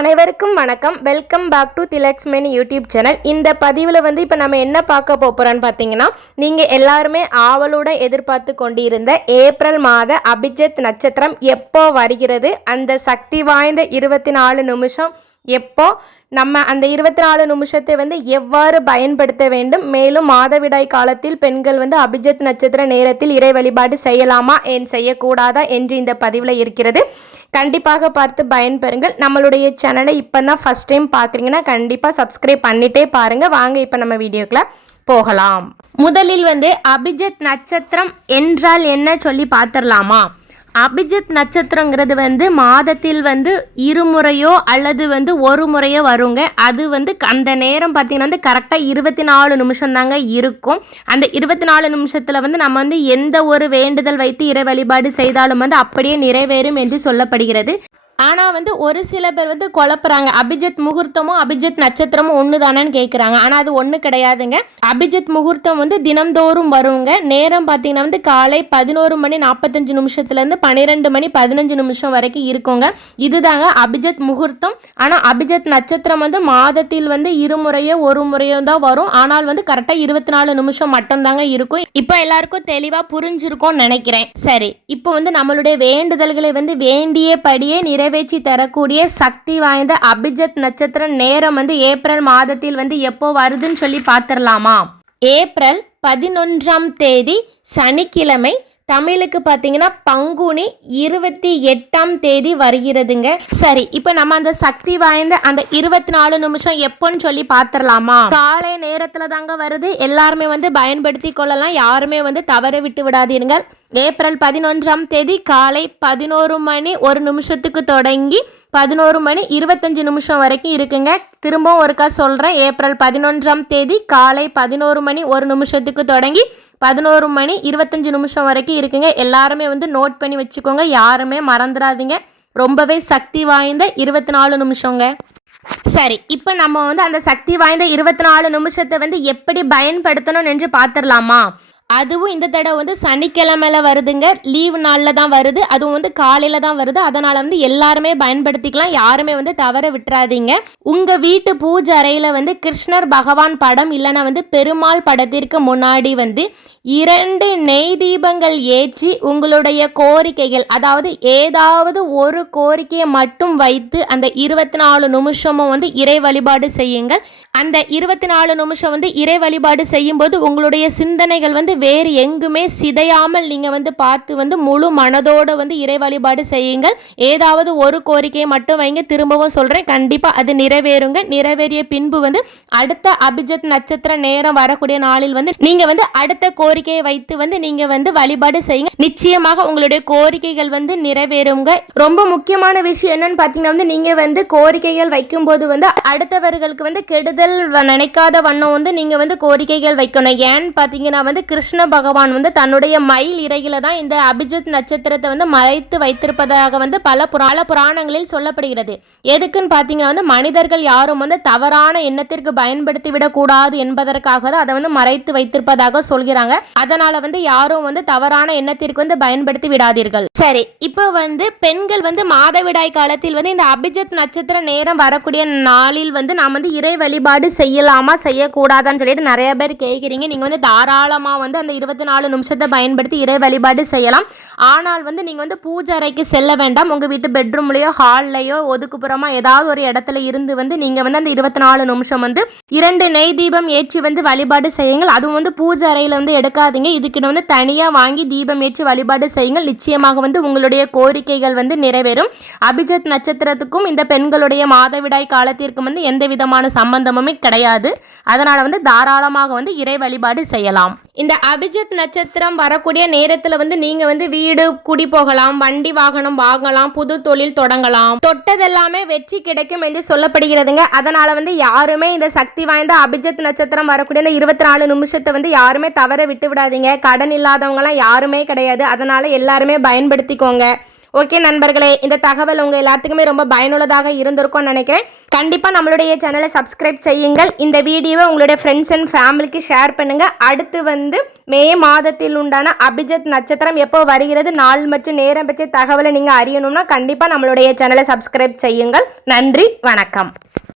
அனைவருக்கும் வணக்கம். Welcome back to Thilakshmani YouTube channel. இந்த பதிவில் இப்போ நம்ம என்ன பார்க்க போகிறோன்னு பார்த்தீங்கன்னா, நீங்கள் எல்லாருமே ஆவலோட எதிர்பார்த்து கொண்டிருந்த ஏப்ரல் மாத அபிஜித் நட்சத்திரம் எப்போ வருகிறது, அந்த சக்தி வாய்ந்த 24 நிமிஷம் எப்போ, நம்ம அந்த 24 நிமிஷத்தை எவ்வாறு பயன்படுத்த வேண்டும், மேலும் மாதவிடாய் காலத்தில் பெண்கள் அபிஜித் நட்சத்திர நேரத்தில் இறை வழிபாடு செய்யலாமா செய்யக்கூடாதா என்று இந்த பதிவில் இருக்கிறது. கண்டிப்பாக பார்த்து பயன்பெறுங்கள். நம்மளுடைய சேனலை இப்போ தான் ஃபஸ்ட் டைம் பார்க்குறீங்கன்னா கண்டிப்பாக சப்ஸ்கிரைப் பண்ணிட்டே பாருங்கள். வாங்க இப்போ நம்ம வீடியோக்குள்ள போகலாம். முதலில் அபிஜித் நட்சத்திரம் என்றால் என்ன சொல்லி பார்த்துடலாமா? அபிஜித் நட்சத்திரங்கிறது மாதத்தில் இருமுறையோ அல்லது ஒரு முறையோ வருங்க. அது அந்த நேரம் பார்த்தீங்கன்னா கரெக்டாக 24 நிமிஷம் தாங்க இருக்கும். அந்த 24 நிமிஷத்தில் நம்ம எந்த ஒரு வேண்டுதல் வைத்து இறை வழிபாடு செய்தாலும் அப்படியே நிறைவேறும் என்று சொல்லப்படுகிறது. ஆனால் ஒரு சில பேர் குழப்புறாங்க, அபிஜித் முகூர்த்தமும் அபிஜித் நட்சத்திரமும் ஒன்று தானேன்னு கேட்குறாங்க. ஆனால் அது ஒன்று கிடையாதுங்க. அபிஜித் முகூர்த்தம் தினம்தோறும் வருங்க. நேரம் பார்த்தீங்கன்னா காலை 11 மணி 45 நிமிஷத்துலேருந்து 12 மணி 15 நிமிஷம் வரைக்கும் இருக்குங்க. இதுதாங்க அபிஜித் முகூர்த்தம். ஆனால் அபிஜித் நட்சத்திரம் மாதத்தில் இருமுறையோ ஒரு முறையோ தான் வரும். ஆனால் கரெக்டாக 24 நிமிஷம் மட்டும்தாங்க இருக்கும். இப்போ எல்லாருக்கும் தெளிவாக புரிஞ்சிருக்கும்னு நினைக்கிறேன். சரி, இப்போ நம்மளுடைய வேண்டுதல்களை வேண்டியபடியே நிறைவேற்றி தரக்கூடிய சக்தி வாய்ந்த அபிஜித் நட்சத்திர நேரம் ஏப்ரல் மாதத்தில் எப்போ வருதுன்னு சொல்லி பார்த்துடலாமா? ஏப்ரல் 11ஆம் தேதி சனிக்கிழமை, தமிழுக்கு பார்த்தீங்கன்னா பங்குனி 28ஆம் தேதி வருகிறதுங்க. சரி, இப்போ நம்ம அந்த சக்தி வாய்ந்த அந்த 24 நிமிஷம் எப்போன்னு சொல்லி பார்த்துடலாமா? காலை நேரத்தில் தாங்க வருது. எல்லாருமே பயன்படுத்தி கொள்ளலாம். யாருமே தவற விட்டு விடாதீர்கள். ஏப்ரல் 11ஆம் தேதி காலை 11 மணி 1 நிமிஷத்துக்கு தொடங்கி 11 மணி 25 நிமிஷம் வரைக்கும் இருக்குங்க. திரும்பவும் ஒருக்கா சொல்கிறேன். ஏப்ரல் 11ஆம் தேதி காலை 11 மணி 1 நிமிஷத்துக்கு தொடங்கி 11 மணி 25 நிமிஷம் வரைக்கும் இருக்குங்க. எல்லாருமே நோட் பண்ணி வச்சுக்கோங்க, யாருமே மறந்துடாதீங்க. ரொம்பவே சக்தி வாய்ந்த 24 நிமிஷங்க. சரி, இப்போ நம்ம அந்த சக்தி வாய்ந்த 24 நிமிஷத்தை எப்படி பயன்படுத்தணும் என்று பார்த்துடலாமா? அதுவும் இந்த தடவை சனிக்கிழமையில வருதுங்க. லீவு நாளில் தான் வருது. அதுவும் காலையில் தான் வருது. அதனால் எல்லாருமே பயன்படுத்திக்கலாம். யாருமே தவற விட்டுறாதீங்க. உங்கள் வீட்டு பூஜை அறையில் கிருஷ்ணர் பகவான் படம் இல்லைன்னா பெருமாள் படத்திற்கு முன்னாடி 2 நெய் தீபங்கள் ஏற்றி உங்களுடைய கோரிக்கைகள், அதாவது ஏதாவது ஒரு கோரிக்கையை மட்டும் வைத்து அந்த 24 நிமிஷமும் இறை வழிபாடு செய்யுங்கள். அந்த 24 நிமிஷம் இறை வழிபாடு செய்யும்போது உங்களுடைய சிந்தனைகள் வேறு எங்குமே சிதையாமல் நீங்கள் பார்த்து முழு மனதோடு இறை வழிபாடு செய்யுங்கள். ஏதாவது ஒரு கோரிக்கையை மட்டும் வைங்க. திரும்பவும் சொல்கிறேன், கண்டிப்பாக அது நிறைவேறுங்க. நிறைவேறிய பின்பு அடுத்த அபிஜித் நட்சத்திர நேரம் வரக்கூடிய நாளில் நீங்கள் அடுத்த கோரிக்கையை வைத்து நீங்கள் வழிபாடு செய்யுங்க. நிச்சயமாக உங்களுடைய கோரிக்கைகள் நிறைவேறுங்க. ரொம்ப முக்கியமான விஷயம் என்னன்னு பார்த்தீங்கன்னா, நீங்கள் கோரிக்கைகள் வைக்கும்போது அடுத்தவர்களுக்கு கெடுதல் நினைக்காத வண்ணம் நீங்கள் கோரிக்கைகள் வைக்கணும். ஏன்னு பார்த்தீங்கன்னா கிருஷ்ண பகவான் தன்னுடைய மயில் இறகில தான் இந்த அபிஜித் நட்சத்திரத்தை மறைத்து வைத்திருப்பதாக பல புராணங்களில் சொல்லப்படுகிறது. எதுக்குன்னு பார்த்தீங்கன்னா மனிதர்கள் யாரும் தவறான எண்ணத்திற்கு பயன்படுத்தி விடக்கூடாது என்பதற்காக தான் அதை மறைத்து வைத்திருப்பதாக சொல்கிறாங்க. அதனால யாரும் தவறான எண்ணத்திற்கு பயன்படுத்தி விடாதீர்கள். சரி, இப்போ பெண்கள் மாதவிடாய் காலத்தில் இந்த அபிஜித் நட்சத்திர நேரம் வரக்கூடிய நாளில் நாம் இறை வழிபாடு செய்யலாமா செய்யக்கூடாதான்னு சொல்லிட்டு நிறைய பேர் கேட்குறீங்க. நீங்கள் தாராளமாக அந்த 24 நிமிஷத்தை பயன்படுத்தி இறை வழிபாடு செய்யலாம். ஆனால் நீங்கள் பூஜை அறைக்கு செல்ல வேண்டாம். உங்கள் வீட்டு பெட்ரூம்லையோ ஹால்லையோ ஒதுக்குப்புறமா ஏதாவது ஒரு இடத்துல இருந்து நீங்கள் அந்த 24 நிமிஷம் 2 நெய் தீபம் ஏற்றி வழிபாடு செய்யுங்கள். அதுவும் பூஜை அறையில் எடுக்காதீங்க. இதுக்கு தனியாக வாங்கி தீபம் ஏற்றி வழிபாடு செய்யுங்கள். நிச்சயமாக உங்களுடைய கோரிக்கைகள் நிறைவேறும். அபிஜித் நட்சத்திரத்துக்கும் இந்த பெண்களுடைய மாதவிடாய் காலத்திற்கும் எந்த விதமான சம்பந்தமுமே கிடையாது. அதனால் தாராளமாக இறை வழிபாடு செய்யலாம். இந்த அபிஜித் நட்சத்திரம் வரக்கூடிய நேரத்தில் நீங்கள் வீடு குடி போகலாம், வண்டி வாகனம் வாங்கலாம், புது தொழில் தொடங்கலாம். தொட்டதெல்லாமே வெற்றி கிடைக்கும் என்று சொல்லப்படுகிறதுங்க. அதனால் யாருமே இந்த சக்தி வாய்ந்த அபிஜித் நட்சத்திரம் வரக்கூடிய இந்த 24 நிமிஷத்தை யாருமே தவற விட்டு விடாதீங்க. கடன் இல்லாதவங்களாம் யாருமே கிடையாது. அதனால் எல்லாருமே பயன்படுத்திக்கோங்க. ஓகே நண்பர்களே, இந்த தகவல் உங்கள் எல்லாத்துக்குமே ரொம்ப பயனுள்ளதாக இருந்திருக்கும்னு நினைக்கிறேன். கண்டிப்பாக நம்மளுடைய சேனலை சப்ஸ்கிரைப் செய்யுங்கள். இந்த வீடியோவை உங்களுடைய ஃப்ரெண்ட்ஸ் அண்ட் ஃபேமிலிக்கு ஷேர் பண்ணுங்கள். அடுத்து மே மாதத்தில் உண்டான அபிஜித் நட்சத்திரம் எப்போ வருகிறது, நாள் மற்றும் நேரம் பற்றிய தகவலை நீங்கள் அறியணும்னா கண்டிப்பாக நம்மளுடைய சேனலை சப்ஸ்கிரைப் செய்யுங்கள். நன்றி, வணக்கம்.